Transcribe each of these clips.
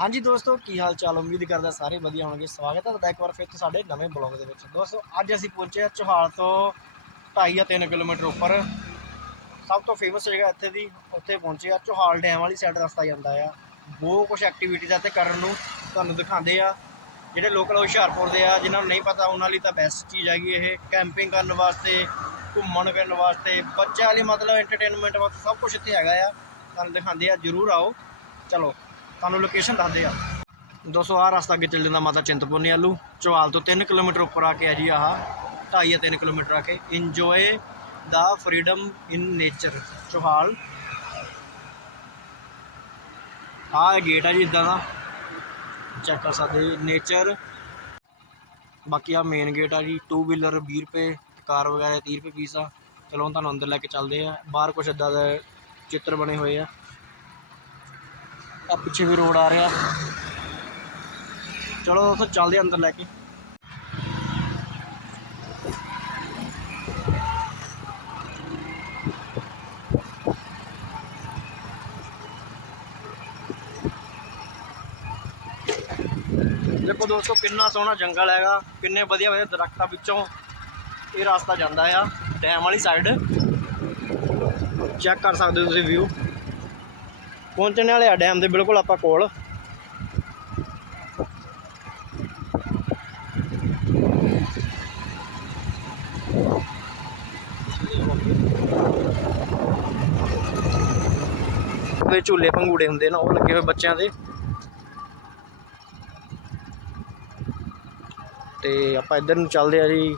ਹਾਂਜੀ ਦੋਸਤੋ, ਕੀ ਹਾਲ ਚਾਲ ਉਮੀਦ ਕਰਦਾ ਸਾਰੇ ਵਧੀਆ ਹੋਣਗੇ। ਸਵਾਗਤ ਹੈ ਤੁਹਾਡਾ ਇੱਕ ਵਾਰ ਫਿਰ ਤੋਂ ਸਾਡੇ ਨਵੇਂ ਬਲੌਗ ਦੇ ਵਿੱਚ। ਦੋਸਤੋ, ਅੱਜ ਅਸੀਂ ਪਹੁੰਚੇ ਹਾਂ ਚੋਹਾਲ ਤੋਂ 2.5 ਜਾਂ 3 ਕਿਲੋਮੀਟਰ ਉੱਪਰ। ਸਭ ਤੋਂ ਫੇਮਸ ਜਗ੍ਹਾ ਇੱਥੇ ਦੀ, ਉੱਥੇ ਪਹੁੰਚੇ ਆ ਚੋਹਾਲ ਡੈਮ ਵਾਲੀ ਸਾਈਡ ਰਸਤਾ ਜਾਂਦਾ ਆ। ਬਹੁਤ ਕੁਝ ਐਕਟੀਵਿਟੀਜ਼ ਇੱਥੇ ਕਰਨ ਨੂੰ, ਤੁਹਾਨੂੰ ਦਿਖਾਉਂਦੇ ਆ। ਜਿਹੜੇ ਲੋਕਲ ਹੁਸ਼ਿਆਰਪੁਰ ਦੇ ਆ, ਜਿਨ੍ਹਾਂ ਨੂੰ ਨਹੀਂ ਪਤਾ, ਉਹਨਾਂ ਲਈ ਤਾਂ ਬੈਸਟ ਚੀਜ਼ ਹੈਗੀ ਇਹ। ਕੈਂਪਿੰਗ ਕਰਨ ਵਾਸਤੇ, ਘੁੰਮਣ ਫਿਰਨ ਵਾਸਤੇ, ਬੱਚਿਆਂ ਲਈ ਮਤਲਬ ਐਂਟਰਟੇਨਮੈਂਟ ਵਾਸਤੇ ਸਭ ਕੁਝ ਇੱਥੇ ਹੈਗਾ ਆ। ਤੁਹਾਨੂੰ ਦਿਖਾਉਂਦੇ ਆ, ਜਰੂਰ ਆਓ। ਚਲੋ। ਤੁਹਾਨੂੰ ਲੋਕੇਸ਼ਨ ਦੱਸਦੇ ਆ। ਦੋਸਤੋ, ਆਹ ਰਸਤਾ ਅੱਗੇ ਚੱਲ ਜਾਂਦਾ ਮਾਤਾ ਚਿੰਤਪੁਰਨੀ ਆਲੂ ਚੋਹਾਲ ਤੋਂ 3 ਕਿਲੋਮੀਟਰ ਉੱਪਰ ਆ ਕੇ ਆ ਜੀ ਆਹ 2.5 ਜਾਂ 3 ਕਿਲੋਮੀਟਰ ਆ ਕੇ ਇੰਜੋਏ ਦਾ ਫਰੀडम ਇਨ ਨੇਚਰ ਚੋਹਾਲ ਆਹ ਇਹ ਗੇਟ ਆ ਜੀ ਇਦਾਂ ਦਾ। ਚੈੱਕ ਕਰ ਸਕਦੇ ਨੇਚਰ ਬਾਕੀ ਆ ਮੇਨ ਗੇਟ ਆ ਜੀ 2 ਵੀਲਰ 20 ਰੁਪਏ, ਕਾਰ ਵਗੈਰਾ 30 ਰੁਪਏ ਫੀਸ ਆ। ਚਲੋ ਹੁਣ ਤੁਹਾਨੂੰ ਅੰਦਰ ਲੈ ਕੇ ਚੱਲਦੇ ਆ। ਬਾਹਰ ਕੁਝ ਇਦਾਂ ਦਾ ਚਿੱਤਰ ਬਣੇ ਹੋਏ ਆ। ਆ ਪਿੱਛੇ ਵੀ ਰੋਡ ਆ ਰਿਹਾ। ਚਲੋ ਦੋਸਤੋ, ਚੱਲਦੇ ਅੰਦਰ ਲੈ ਕੇ। ਦੇਖੋ ਦੋਸਤੋ, ਕਿੰਨਾ ਸੋਹਣਾ ਜੰਗਲ ਹੈਗਾ। ਕਿੰਨੇ ਵਧੀਆ ਵਧੀਆ ਦਰਖਤਾਂ ਵਿੱਚੋਂ ਇਹ ਰਸਤਾ ਜਾਂਦਾ ਆ। ਡੈਮ ਵਾਲੀ ਸਾਈਡ ਚੈੱਕ ਕਰ ਸਕਦੇ ਹੋ ਤੁਸੀਂ ਵਿਊ ਪਹੁੰਚਣ ਵਾਲੇ ਆ ਡੈਮ ਦੇ ਬਿਲਕੁਲ ਆਪਾਂ ਕੋਲ। ਦੇ ਝੂਲੇ ਪੰਗੂੜੇ ਹੁੰਦੇ ਨੇ, ਉਹ ਲੱਗੇ ਹੋਏ ਬੱਚਿਆਂ ਦੇ। ਤੇ ਆਪਾਂ ਇੱਧਰ ਨੂੰ ਚੱਲਦੇ ਆ ਜੀ।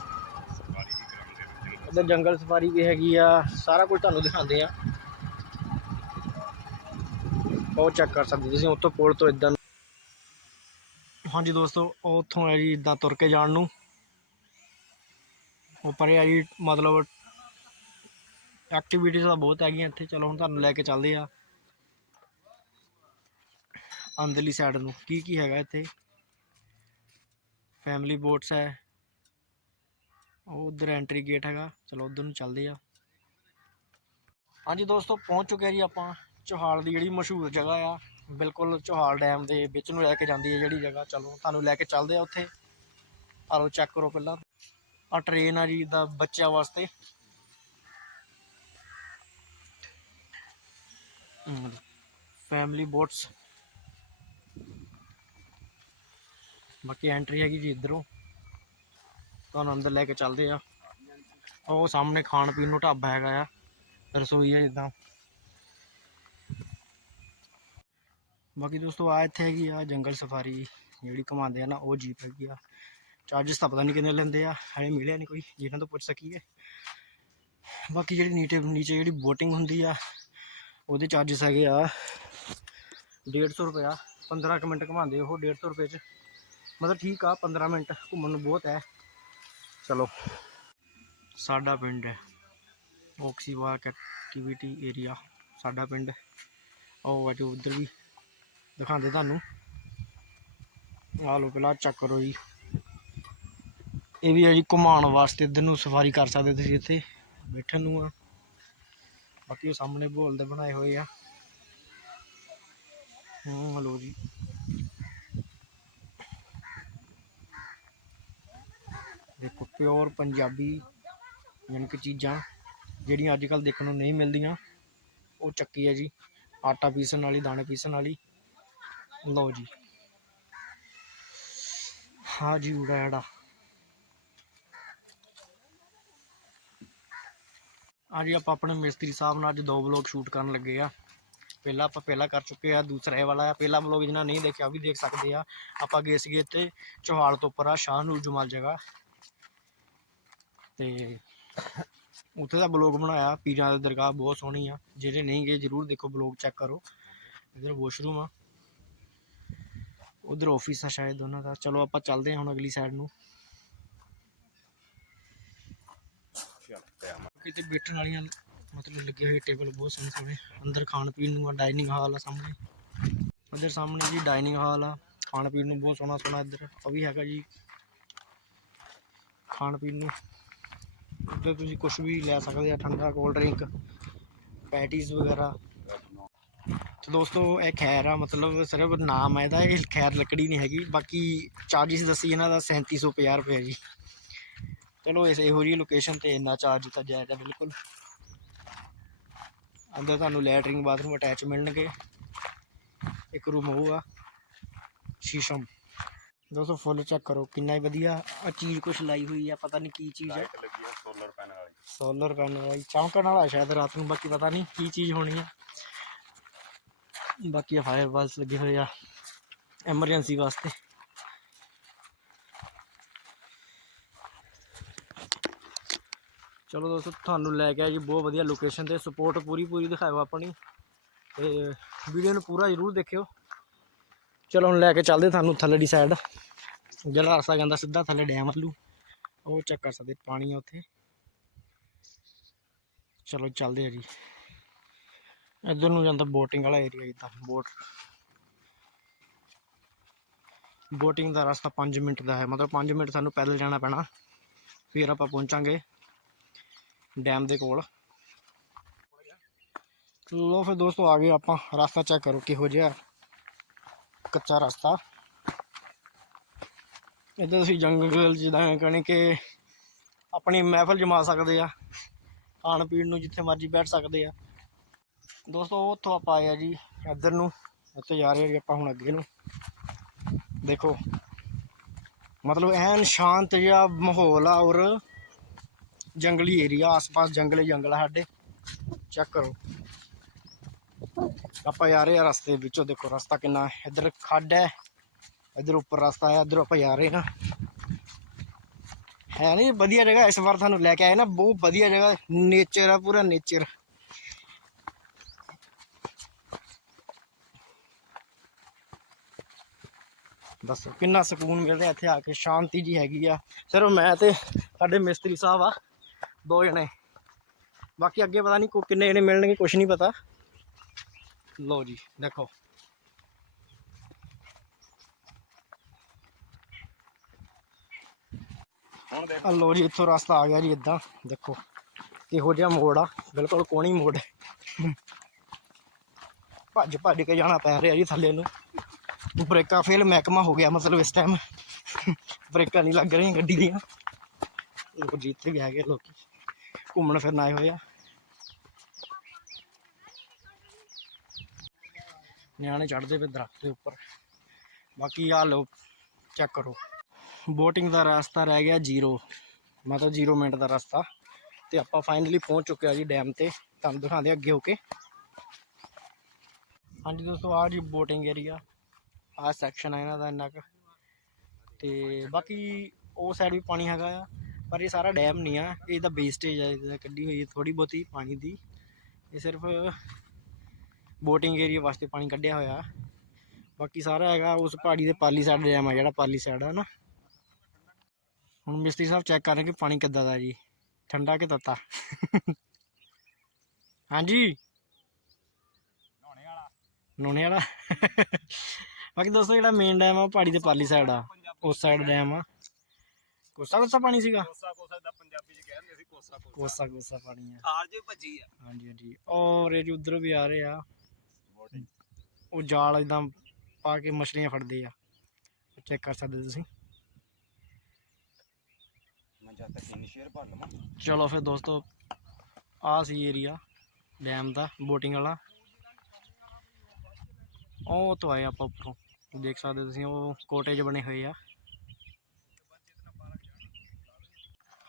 ਇੱਧਰ ਜੰਗਲ ਸਫਾਰੀ ਵੀ ਹੈਗੀ ਆ, ਸਾਰਾ ਕੁਝ ਤੁਹਾਨੂੰ ਦਿਖਾਉਂਦੇ ਆ। ਉਹ ਚੈੱਕ ਕਰ ਸਕਦੇ ਤੁਸੀਂ, ਉੱਥੋਂ ਪੁਲ ਤੋਂ ਇਦਾਂ ਹਾਂਜੀ ਦੋਸਤੋ, ਉੱਥੋਂ ਹੈ ਜੀ ਇਦਾਂ ਤੁਰ ਕੇ ਜਾਣ ਨੂੰ। ਉੱਪਰ ਹੈ ਜੀ, ਮਤਲਬ ਐਕਟੀਵਿਟੀਜ਼ ਤਾਂ ਬਹੁਤ ਹੈਗੀਆਂ ਇੱਥੇ। ਚਲੋ ਹੁਣ ਤੁਹਾਨੂੰ ਲੈ ਕੇ ਚੱਲਦੇ ਆ। ਅੰਦਰਲੀ ਸਾਈਡ ਨੂੰ, ਕੀ ਕੀ ਹੈਗਾ ਇੱਥੇ? ਫੈਮਿਲੀ ਬੋਟਸ ਹੈ। ਉਹ ਉਧਰ ਐਂਟਰੀ ਗੇਟ ਹੈਗਾ। ਚਲੋ ਉਧਰ ਨੂੰ ਚੱਲਦੇ ਆ। ਹਾਂਜੀ ਦੋਸਤੋ, ਪਹੁੰਚ ਚੁੱਕੇ ਆ ਜੀ ਆਪਾਂ। ਚੋਹਾਲ ਦੀ ਜਿਹੜੀ ਮਸ਼ਹੂਰ ਜਗ੍ਹਾ ਆ, ਬਿਲਕੁਲ ਚੋਹਾਲ ਡੈਮ ਦੇ ਵਿੱਚ ਨੂੰ ਲੈ ਕੇ ਜਾਂਦੀ ਹੈ ਜਿਹੜੀ ਜਗ੍ਹਾ। ਚਲੋ, ਤੁਹਾਨੂੰ ਲੈ ਕੇ ਚੱਲਦੇ ਆ ਉੱਥੇ। ਆਲੋ ਚੈੱਕ ਕਰੋ ਪਹਿਲਾਂ। ਆ ਟ੍ਰੇਨ ਆ ਜੀ ਦਾ ਬੱਚਿਆਂ ਵਾਸਤੇ। ਫੈਮਿਲੀ ਬੋਟਸ ਬਾਕੀ ਐਂਟਰੀ ਹੈਗੀ ਜੀ ਇਧਰੋਂ। ਤੁਹਾਨੂੰ ਅੰਦਰ ਲੈ ਕੇ ਚੱਲਦੇ ਆ। ਉਹ ਸਾਹਮਣੇ ਖਾਣ ਪੀਣ ਨੂੰ ਢਾਬਾ ਹੈਗਾ ਆ। ਰਸੋਈ ਹੈ ਜਿੱਦਾਂ। ਬਾਕੀ ਦੋਸਤੋ ਆ ਇੱਥੇ ਹੈਗੀ ਆ ਜੰਗਲ ਸਫਾਰੀ, ਜਿਹੜੀ ਕਮਾਉਂਦੇ ਆ ਨਾ, ਉਹ ਜੀਪ ਹੈਗੀ ਆ। ਚਾਰजेस ਤਾਂ ਪਤਾ ਨਹੀਂ ਕਿੰਨੇ ਲੈਂਦੇ ਆ ਹਲੇ ਮਿਲਿਆ ਨਹੀਂ ਕੋਈ, ਜਿਹਨਾਂ ਤੋਂ ਪੁੱਛ ਸਕੀਏ। ਬਾਕੀ ਜਿਹੜੀ ਨੀਟੇ, ਨੀਚੇ ਜਿਹੜੀ ਬੋਟਿੰਗ ਹੁੰਦੀ ਆ, ਉਹਦੇ ਚਾਰजेस ਹੈਗੇ ਆ 150 ਰੁਪਿਆ 15 ਮਿੰਟ ਘੁਮਾਉਂਦੇ ਉਹ 150 ਰੁਪਏ ਚ। ਮਤਲਬ ਠੀਕ ਆ 15 ਮਿੰਟ ਘੁੰਮਣ ਨੂੰ ਬਹੁਤ ਹੈ। ਚਲੋ। ਸਾਡਾ ਪਿੰਡ ਹੈ, ਓਕਸੀਵਾਕ ਐਕਟੀਵਿਟੀ ਏਰੀਆ। ਸਾਡਾ ਪਿੰਡ ਉਹ ਵਾਜੋ ਉਧਰ ਵੀ। ਦਿਖਾਉਂਦੇ ਤੁਹਾਨੂੰ। ਆ ਲੋ ਪਹਿਲਾਂ ਚੈੱਕ ਕਰੋ ਜੀ। ਇਹ ਵੀ ਹੈ ਜੀ, ਘੁਮਾਉਣ ਵਾਸਤੇ ਇੱਧਰ ਨੂੰ ਸਫਾਰੀ ਕਰ ਸਕਦੇ ਤੁਸੀਂ ਇੱਥੇ। ਬੈਠਣ ਨੂੰ ਆ। ਬਾਕੀ ਉਹ ਸਾਹਮਣੇ ਬੋਲ ਦੇ ਬਣਾਏ ਹੋਏ ਆ। ਹੂੰ, ਹਲੋ ਜੀ। ਦੇਖੋ ਪਿਓਰ ਪੰਜਾਬੀ ਯਾਨੀ ਕਿ ਚੀਜ਼ਾਂ ਜਿਹੜੀਆਂ ਅੱਜ ਕੱਲ ਦੇਖਣ ਨੂੰ ਨਹੀਂ ਮਿਲਦੀਆਂ, ਉਹ ਚੱਕੀ ਹੈ ਜੀ। ਆਟਾ ਪੀਸਣ ਵਾਲੀ, ਦਾਣੇ ਪੀਸਣ ਵਾਲੀ। ਲਓ ਜੀ। ਹਾਂ ਜੀ ਉੜਾੜਾ ਅੱਜ ਆਪਾਂ ਆਪਣੇ ਮਿਸਤਰੀ ਸਾਹਿਬ ਨਾਲ ਅੱਜ ਦੋ ਵਲੋਗ ਸ਼ੂਟ ਕਰਨ ਲੱਗੇ ਆ। ਪਹਿਲਾ ਆਪਾਂ ਪਹਿਲਾ ਕਰ ਚੁੱਕੇ ਆ, ਦੂਸਰਾ ਇਹ ਵਾਲਾ ਆ। ਪਹਿਲਾ ਵਲੋਗ ਜਿਹਨਾਂ ਨਹੀਂ ਦੇਖਿਆ ਉਹ ਵੀ ਦੇਖ ਸਕਦੇ ਆ। ਆਪਾਂ ਗਏ ਸੀਗੇ ਇੱਥੇ ਚੌਹਾਲ ਤੋਂ ਉੱਪਰ ਆ ਸ਼ਾਹਨੂਰ ਜਮਾਲ ਜਗ੍ਹਾ। ਤੇ ਉੱਥੇ ਦਾ ਬਲੌਗ ਬਣਾਇਆ, ਪੀਰਾਂ ਦੀ ਦਰਗਾਹ ਬਹੁਤ ਸੋਹਣੀ ਆ। ਜਿਹੜੇ ਨਹੀਂ ਗਏ ਜਰੂਰ ਦੇਖੋ ਬਲੌਗ ਚੈੱਕ ਕਰੋ। ਇਧਰ ਵਾਸ਼ਰੂਮ ਆ। ਉਧਰ ਆਫਿਸ ਆ ਸ਼ਾਇਦ ਉਹਨਾਂ ਦਾ। ਚਲੋ ਆਪਾਂ ਚੱਲਦੇ ਹਾਂ ਹੁਣ ਅਗਲੀ ਸਾਈਡ ਨੂੰ। ਕਿਤੇ ਬੈਠਣ ਵਾਲੀਆਂ ਮਤਲਬ ਲੱਗੇ ਹੋਏ ਟੇਬਲ ਬਹੁਤ ਸੋਹਣੇ ਸੋਹਣੇ। ਅੰਦਰ ਖਾਣ ਪੀਣ ਨੂੰ ਆ ਡਾਈਨਿੰਗ ਹਾਲ ਆ ਸਾਹਮਣੇ। ਉਧਰ ਸਾਹਮਣੇ ਜੀ ਡਾਈਨਿੰਗ ਹਾਲ ਆ। ਖਾਣ ਪੀਣ ਨੂੰ ਬਹੁਤ ਸੋਹਣਾ ਸੋਹਣਾ ਇੱਧਰ। ਉਹ ਵੀ ਹੈਗਾ ਜੀ। ਖਾਣ ਪੀਣ ਨੂੰ। ਉੱਧਰ ਤੁਸੀਂ ਕੁਝ ਵੀ ਲੈ ਸਕਦੇ ਆ, ਠੰਡਾ ਕੋਲਡ ਡਰਿੰਕ ਪੈਟੀਜ਼ ਵਗੈਰਾ। ਦੋਸਤੋ ਇਹ ਖੈਰ ਆ ਮਤਲਬ ਸਿਰਫ ਨਾਮ ਹੈ ਇਹਦਾ ਇਹ ਖੈਰ ਲੱਕੜੀ ਨਹੀਂ ਹੈਗੀ। ਬਾਕੀ ਚਾਰजेस ਦੱਸੀ ਇਹਨਾਂ ਦਾ 3750 ਰੁਪਏ ਜੀ। ਚਲੋ ਇਸ ਇਹੋ ਜਿਹੀ ਲੋਕੇਸ਼ਨ ਤੇ ਇੰਨਾ ਚਾਰਜ ਤਾਂ ਜਾਇਜ਼ ਆ ਬਿਲਕੁਲ। ਅੰਦਰ ਤੁਹਾਨੂੰ ਲੈਟਰਿੰਗ ਬਾਥਰੂਮ ਅਟੈਚ ਮਿਲਣਗੇ। ਇੱਕ ਰੂਮ ਹੋਊਗਾ ਸ਼ੀਸ਼ਮ। ਦੋਸਤੋ ਫੁੱਲ ਚੈੱਕ ਕਰੋ ਕਿੰਨਾ ਹੀ ਵਧੀਆ ਆ ਚੀਜ਼ ਕੁਛ ਲਾਈ ਹੋਈ ਆ ਪਤਾ ਨਹੀਂ ਕੀ ਚੀਜ਼ ਹੈ ਆ ਸੋਲਰ ਪੈਨਲ ਵਾਲੀ। ਸੋਲਰ ਪੈਨਲ ਵਾਲੀ ਚਮਕਣ ਵਾਲਾ ਸ਼ਾਇਦ ਰਾਤ ਨੂੰ ਬਾਕੀ ਪਤਾ ਨਹੀਂ ਕੀ ਚੀਜ਼ ਹੋਣੀ ਆ। ਬਾਕੀ ਫਾਇਰ ਵਾਲਸ ਲੱਗੇ ਹੋਏ ਆ ਐਮਰਜੈਂਸੀ ਵਾਸਤੇ। ਚਲੋ ਦੋਸਤੋ, ਤੁਹਾਨੂੰ ਲੈ ਕੇ ਆਏ ਜੀ ਬਹੁਤ ਵਧੀਆ ਲੋਕੇਸ਼ਨ ਤੇ। ਸਪੋਰਟ ਪੂਰੀ ਪੂਰੀ ਦਿਖਾਇਓ ਆਪਣੀ। ਤੇ ਵੀਡੀਓ ਨੂੰ ਪੂਰਾ ਜ਼ਰੂਰ ਦੇਖਿਓ। ਚਲੋ, ਹੁਣ ਲੈ ਕੇ ਚੱਲਦੇ ਤੁਹਾਨੂੰ ਥੱਲੇ ਦੀ ਸਾਈਡ ਜਿਹੜਾ ਰਸਤਾ ਜਾਂਦਾ ਸਿੱਧਾ ਥੱਲੇ ਡੈਮ ਵੱਲੋਂ ਉਹ ਚੈੱਕ ਕਰ ਸਕਦੇ, ਪਾਣੀ ਆ ਉੱਥੇ। ਚਲੋ, ਚੱਲਦੇ ਆ ਜੀ। ਇੱਧਰ ਨੂੰ ਜਾਂਦਾ ਬੋਟਿੰਗ ਵਾਲਾ ਏਰੀਆ ਜਿੱਦਾਂ ਬੋਟ ਬੋਟਿੰਗ ਦਾ ਰਸਤਾ 5 ਮਿੰਟ ਦਾ ਹੈ, ਮਤਲਬ 5 ਮਿੰਟ ਸਾਨੂੰ ਪੈਦਲ ਜਾਣਾ ਪੈਣਾ। ਫਿਰ ਆਪਾਂ ਪਹੁੰਚਾਂਗੇ ਡੈਮ ਦੇ ਕੋਲ। ਲੋ ਫਿਰ ਦੋਸਤੋ, ਆ ਗਏ ਆਪਾਂ, ਰਸਤਾ ਚੈੱਕ ਕਰੋ ਕਿਹੋ ਜਿਹਾ ਕੱਚਾ ਰਸਤਾ। ਇੱਧਰ ਤੁਸੀਂ ਜੰਗਲ ਜਿੱਦਾਂ ਕਹਣੀ ਕਿ ਆਪਣੀ ਮਹਿਫਲ ਜਮਾ ਸਕਦੇ ਆ। ਖਾਣ ਪੀਣ ਨੂੰ ਜਿੱਥੇ ਮਰਜ਼ੀ ਬੈਠ ਸਕਦੇ ਆ। ਦੋਸਤੋ ਉੱਥੋਂ ਆਪਾਂ ਆਏ ਆ ਜੀ, ਇੱਧਰ ਨੂੰ। ਉੱਥੇ ਜਾ ਰਹੇ ਆ ਜੀ ਆਪਾਂ ਹੁਣ ਅੱਗੇ ਨੂੰ। ਦੇਖੋ, ਮਤਲਬ ਐਨ ਸ਼ਾਂਤ ਜਿਹਾ ਮਾਹੌਲ ਆ ਔਰ ਜੰਗਲੀ ਏਰੀਆ, ਆਸ-ਪਾਸ ਜੰਗਲੇ ਜੰਗਲ ਆ ਸਾਡੇ। ਚੈੱਕ ਕਰੋ। ਆਪਾਂ ਜਾ ਰਹੇ ਆ ਰਸਤੇ ਵਿੱਚੋਂ। ਦੇਖੋ, ਰਸਤਾ ਕਿੰਨਾ ਇੱਧਰ ਖੱਡ ਹੈ, ਇੱਧਰ ਉੱਪਰ ਰਸਤਾ ਹੈ, ਇੱਧਰ ਆਪਾਂ ਜਾ ਰਹੇ ਹਾਂ। ਹੈ ਨਹੀਂ ਵਧੀਆ ਜਗ੍ਹਾ ਇਸ ਵਾਰ ਤੁਹਾਨੂੰ ਲੈ ਕੇ ਆਏ ਨਾ, ਬਹੁਤ ਵਧੀਆ ਜਗ੍ਹਾ। ਨੇਚਰ ਆ, ਪੂਰਾ ਨੇਚਰ ਦੱਸੋ ਕਿੰਨਾ ਸਕੂਨ ਮਿਲ ਰਿਹਾ ਇੱਥੇ ਆ ਕੇ? ਸ਼ਾਂਤੀ ਜੀ ਹੈਗੀ ਆ। ਸਿਰਫ ਮੈਂ ਤੇ ਸਾਡੇ ਮਿਸਤਰੀ ਸਾਹਿਬ ਆ ਦੋ ਜਣੇ। ਬਾਕੀ ਅੱਗੇ ਪਤਾ ਨਹੀਂ ਕੋ ਕਿੰਨੇ ਜਣੇ ਮਿਲਣਗੇ ਕੁਝ ਨਹੀਂ ਪਤਾ। ਲਓ ਜੀ ਦੇਖੋ। ਹੁਣ ਦੇਖ। ਲੋ ਜੀ ਇੱਥੋਂ ਰਸਤਾ ਆ ਗਿਆ ਜੀ ਇਦਾਂ। ਦੇਖੋ ਕਿਹੋ ਜਿਹਾ ਮੋੜ ਆ। ਬਿਲਕੁਲ ਕੋਣੀ ਮੋੜ। ਹੈ ਭੱਜ ਭੱਜ ਕੇ ਜਾਣਾ ਪੈ ਰਿਹਾ ਜੀ ਥੱਲੇ ਨੂੰ। ਬ੍ਰੇਕਾਂ ਫੇਲ ਮਹਿਕਮਾ ਹੋ ਗਿਆ, ਮਤਲਬ ਇਸ ਟਾਈਮ ਬ੍ਰੇਕਾਂ ਨਹੀਂ ਲੱਗ ਰਹੀਆਂ ਗੱਡੀ ਦੀਆਂ। ਲੋਕ ਜੀ ਵੀ ਹੈਗੇ ਲੋਕੀ ਘੁੰਮਣ ਫਿਰਨ ਆਏ ਹੋਏ ਆ। ਨਿਆਣੇ ਚੜਦੇ ਪਏ ਦਰਖਤ ਦੇ ਉੱਪਰ। ਬਾਕੀ ਆ ਲੋ ਚੈੱਕ ਕਰੋ। ਬੋਟਿੰਗ ਦਾ ਰਸਤਾ ਰਹਿ ਗਿਆ ਜ਼ੀਰੋ ਮਤਲਬ ਜ਼ੀਰੋ ਮਿੰਟ ਦਾ ਰਸਤਾ। ਤੇ ਆਪਾਂ ਫਾਈਨਲੀ ਪਹੁੰਚ ਚੁੱਕੇ ਆ ਜੀ ਡੈਮ ਤੇ। ਤੁਹਾਨੂੰ ਦਿਖਾਉਂਦੇ ਅੱਗੇ ਹੋ ਕੇ। ਹਾਂਜੀ ਦੋਸਤੋ ਆ ਜੀ ਬੋਟਿੰਗ ਏਰੀਆ ਆ ਸੈਕਸ਼ਨ ਹੈ ਇਹਨਾਂ ਦਾ ਇੰਨਾ ਕੁ। ਤੇ ਬਾਕੀ ਉਹ ਸਾਈਡ ਵੀ ਪਾਣੀ ਹੈਗਾ ਆ, ਪਰ ਇਹ ਸਾਰਾ ਡੈਮ ਨਹੀਂ ਆ, ਇਹ ਤਾਂ ਵੇਸਟੇਜ ਆ, ਇਹਦਾ ਕੱਢੀ ਹੋਈ ਥੋੜੀ ਬਹੁਤੀ ਪਾਣੀ ਦੀ। ਇਹ ਸਿਰਫ ਬੋਟਿੰਗ ਏਰੀਆ ਵਾਸਤੇ ਪਾਣੀ ਕੱਢਿਆ ਹੋਇਆ। ਬਾਕੀ ਸਾਰਾ ਹੈਗਾ ਉਸ ਪਹਾੜੀ ਦੇ ਪਾਲੀ ਸਾਈਡ ਡੈਮ ਆ ਜਿਹੜਾ ਪਾਲੀ ਸਾਈਡ ਆ ਨਾ। ਹੁਣ ਮਿਸਤਰੀ ਸਾਹਿਬ ਚੈੱਕ ਕਰ ਰਹੇ ਕਿ ਪਾਣੀ ਕਿੱਦਾਂ ਦਾ ਜੀ। ਠੰਡਾ ਕਿ ਤੱਤਾ। ਹਾਂਜੀ। ਨੋਣੇ ਵਾਲਾ। ਬਾਕੀ ਦੋਸਤੋ ਜਿਹੜਾ ਮੇਨ ਡੈਮ ਆ ਉਹ ਪਹਾੜੀ ਦੇ ਪਾਲੀ ਸਾਈਡ ਆ। ਉਸ ਸਾਈਡ ਡੈਮ ਆ। ਕੋਸਾ ਕੋਸਾ ਪਾਣੀ ਸੀਗਾ? ਕੋਸਾ ਕੋਸਾ ਦਾ ਪੰਜਾਬੀ ਚ ਕਹਿੰਦੇ ਸੀ ਕੋਸਾ ਕੋਸਾ। ਕੋਸਾ ਕੋਸਾ ਪਾਣੀ ਆ। ਥਾਰ ਜੇ ਭੱਜੀ ਆ। ਹਾਂਜੀ ਹਾਂਜੀ। ਔਰ ਇਹ ਜੀ ਉਧਰ ਵੀ ਆ ਰਹੇ ਆ ਉਹ ਜਾਲ ਇਦਾਂ ਪਾ ਕੇ ਮਛਲੀਆਂ ਫੜਦੇ ਆ। ਚੈੱਕ ਕਰ ਸਕਦੇ ਤੁਸੀਂ। ਮੈਂ ਜਦ ਤੱਕ ਤਿੰਨ ਸ਼ੇਅਰ ਭਰ ਲਵਾਂ। ਚਲੋ ਫਿਰ ਦੋਸਤੋ ਆ ਸੀ ਏਰੀਆ ਡੈਮ ਦਾ ਬੋਟਿੰਗ ਵਾਲਾ। ਉਹ ਤੋਂ ਆਏ ਆਪਾਂ ਉੱਪਰੋਂ। ਦੇਖ ਸਕਦੇ ਤੁਸੀਂ, ਉਹ ਕੋਟੇਜ ਬਣੇ ਹੋਏ ਆ।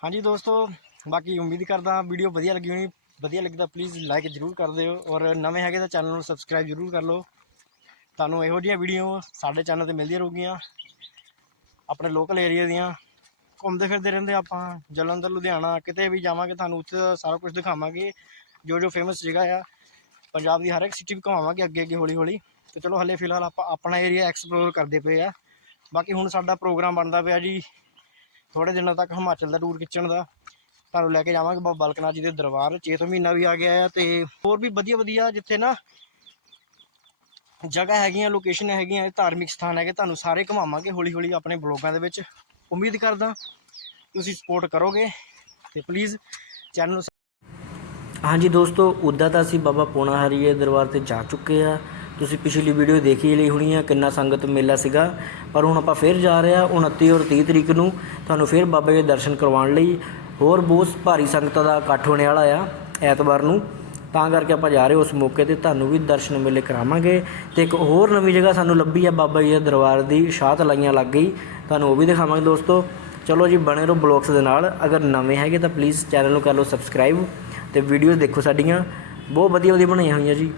ਹਾਂਜੀ ਦੋਸਤੋ, ਬਾਕੀ ਉਮੀਦ ਕਰਦਾ ਵੀਡੀਓ ਵਧੀਆ ਲੱਗੀ ਹੋਣੀ। ਵਧੀਆ ਲੱਗਦਾ ਪਲੀਜ਼ ਲਾਈਕ ਜ਼ਰੂਰ ਕਰ ਦਿਓ ਔਰ ਨਵੇਂ ਹੈਗੇ ਤਾਂ ਚੈਨਲ ਨੂੰ ਸਬਸਕ੍ਰਾਈਬ ਜ਼ਰੂਰ ਕਰ ਲਓ। ਤੁਹਾਨੂੰ ਇਹੋ ਜਿਹੀਆਂ ਵੀਡੀਓ ਸਾਡੇ ਚੈਨਲ ਤੇ ਮਿਲਦੀਆਂ ਰਹੂਗੀਆਂ। ਆਪਣੇ ਲੋਕਲ ਏਰੀਆ ਦੀਆਂ। ਘੁੰਮਦੇ ਫਿਰਦੇ ਰਹਿੰਦੇ ਆਪਾਂ, ਜਲੰਧਰ, ਲੁਧਿਆਣਾ, ਕਿਤੇ ਵੀ ਜਾਵਾਂਗੇ ਤੁਹਾਨੂੰ ਉੱਥੇ ਦਾ ਸਾਰਾ ਕੁਝ ਦਿਖਾਵਾਂਗੇ। ਜੋ ਜੋ ਫੇਮਸ ਜਗ੍ਹਾ ਆ। ਪੰਜਾਬ ਦੀ ਹਰ ਇੱਕ ਸਿਟੀ ਵੀ ਘੁਮਾਵਾਂਗੇ ਅੱਗੇ ਅੱਗੇ ਹੌਲੀ ਹੌਲੀ। ਤੇ ਚਲੋ ਹਲੇ ਫਿਲਹਾਲ ਆਪਾਂ ਆਪਣਾ ਏਰੀਆ ਐਕਸਪਲੋਰ ਕਰਦੇ ਪਏ ਆ। ਬਾਕੀ ਹੁਣ ਸਾਡਾ ਪ੍ਰੋਗਰਾਮ ਬਣਦਾ ਪਿਆ ਜੀ ਥੋੜੇ ਦਿਨਾਂ ਤੱਕ ਹਿਮਾਚਲ ਦਾ ਟੂਰ ਖਿੱਚਣ ਦਾ। ਤੁਹਾਨੂੰ ਲੈ ਕੇ ਜਾਵਾਂਗੇ ਬਾਬਾ ਬਲਕਨਾਥ ਜੀ ਦੇ ਦਰਬਾਰ ਚੇਤ ਮਹੀਨਾ ਵੀ ਆ ਗਿਆ ਆ ਤੇ ਹੋਰ ਵੀ ਵਧੀਆ ਵਧੀਆ ਜਿੱਥੇ ਨਾ ਜਗ੍ਹਾ ਹੈਗੀਆਂ ਲੋਕੇਸ਼ਨ ਹੈਗੀਆਂ ਧਾਰਮਿਕ ਸਥਾਨ ਹੈਗੇ, ਤੁਹਾਨੂੰ ਸਾਰੇ ਘੁਮਾਵਾਂਗੇ ਹੌਲੀ ਹੌਲੀ ਆਪਣੇ ਬਲੌਗਾਂ ਦੇ ਵਿੱਚ। ਉਮੀਦ ਕਰਦਾ ਤੁਸੀਂ ਸਪੋਰਟ ਕਰੋਗੇ ਤੇ ਪਲੀਜ਼ ਚੈਨਲ ਨੂੰ ਹਾਂਜੀ ਦੋਸਤੋ, ਉੱਦਾਂ ਤਾਂ ਅਸੀਂ ਬਾਬਾ ਪੋਣਾ ਹਰੀਏ ਦਰਬਾਰ ਤੇ ਜਾ ਚੁੱਕੇ ਆ। ਤੁਸੀਂ ਪਿਛਲੀ ਵੀਡੀਓ ਦੇਖੀ ਲਈ ਹੋਣੀ ਆ, ਕਿੰਨਾ ਸੰਗਤ ਮੇਲਾ ਸੀਗਾ। ਪਰ ਹੁਣ ਆਪਾਂ ਫੇਰ ਜਾ ਰਹੇ ਆ 29 ਔਰ 30 ਤਰੀਕ ਨੂੰ ਤੁਹਾਨੂੰ ਫੇਰ ਬਾਬਾ ਜੀ ਦੇ ਦਰਸ਼ਨ ਕਰਵਾਉਣ ਲਈ। ਹੋਰ ਬਹੁਤ ਭਾਰੀ ਸੰਗਤਾਂ ਦਾ ਇਕੱਠ ਹੋਣੇ ਵਾਲਾ ਆ ਐਤਵਾਰ ਨੂੰ। ਤਾਂ ਕਰਕੇ ਆਪਾਂ ਜਾ ਰਹੇ ਉਸ ਮੌਕੇ ਤੇ ਤੁਹਾਨੂੰ ਵੀ ਦਰਸ਼ਨ ਮੇਲੇ ਕਰਾਵਾਂਗੇ। ਤੇ ਇੱਕ ਹੋਰ ਨਵੀਂ ਜਗ੍ਹਾ ਸਾਨੂੰ ਲੱਭੀ ਆ ਬਾਬਾ ਜੀ ਦੇ ਦਰਬਾਰ ਦੀ ਸ਼ਾਹ ਤਲਾਈਆਂ ਲੱਗ ਗਈ। ਤੁਹਾਨੂੰ ਉਹ ਵੀ ਦਿਖਾਵਾਂਗੇ ਦੋਸਤੋ। ਚਲੋ ਜੀ, ਬਣੇ ਰਹੋ ਬਲੌਗਸ ਦੇ ਨਾਲ। ਅਗਰ ਨਵੇਂ ਹੈਗੇ ਤਾਂ ਪਲੀਜ਼ ਚੈਨਲ ਨੂੰ ਕਰ ਲਓ ਸਬਸਕ੍ਰਾਈਬ ਅਤੇ ਵੀਡੀਓਜ਼ ਦੇਖੋ ਸਾਡੀਆਂ। ਬਹੁਤ ਵਧੀਆ ਵਧੀਆ ਬਣਾਈਆਂ ਹੋਈਆਂ ਜੀ।